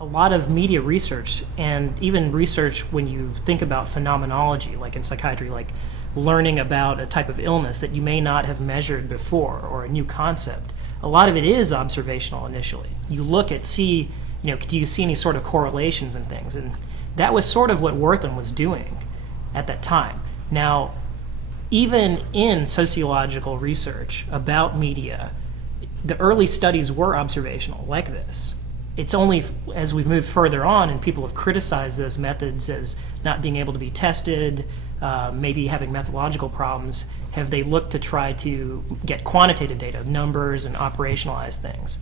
a lot of media research, and even research when you think about phenomenology, like in psychiatry, like learning about a type of illness that you may not have measured before or a new concept. A lot of it is observational initially. You look at, do you see any sort of correlations and things? And that was sort of what Wertham was doing at that time. Now, even in sociological research about media, the early studies were observational like this. It's only as we've moved further on and people have criticized those methods as not being able to be tested, maybe having methodological problems, have they looked to try to get quantitative data, numbers, and operationalize things.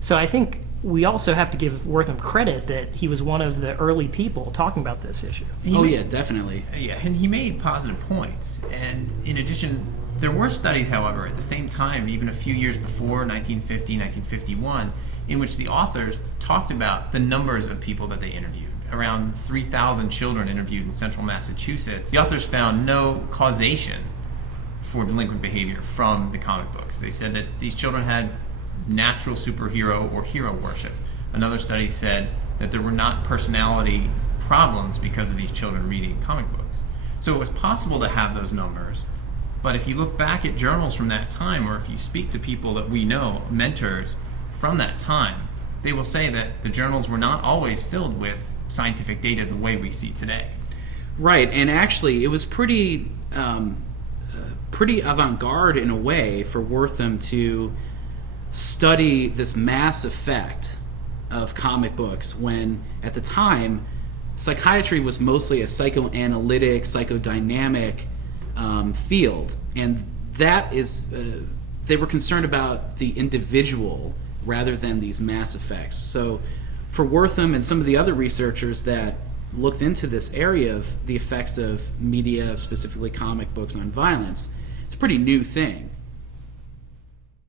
So I think we also have to give Wertham credit that he was one of the early people talking about this issue. Yeah, definitely. Yeah, and he made positive points. And in addition, there were studies, however, at the same time, even a few years before 1950, 1951, in which the authors talked about the numbers of people that they interviewed. Around 3,000 children interviewed in central Massachusetts. The authors found no causation for delinquent behavior from the comic books. They said that these children had natural superhero or hero worship. Another study said that there were not personality problems because of these children reading comic books. So it was possible to have those numbers, but if you look back at journals from that time, or if you speak to people that we know, mentors from that time, they will say that the journals were not always filled with scientific data the way we see today. Right, and actually it was pretty avant-garde in a way for Wertham to study this mass effect of comic books when, at the time, psychiatry was mostly a psychoanalytic, psychodynamic field, and that is, they were concerned about the individual rather than these mass effects. So for Wertham and some of the other researchers that looked into this area of the effects of media, specifically comic books, on violence, it's a pretty new thing.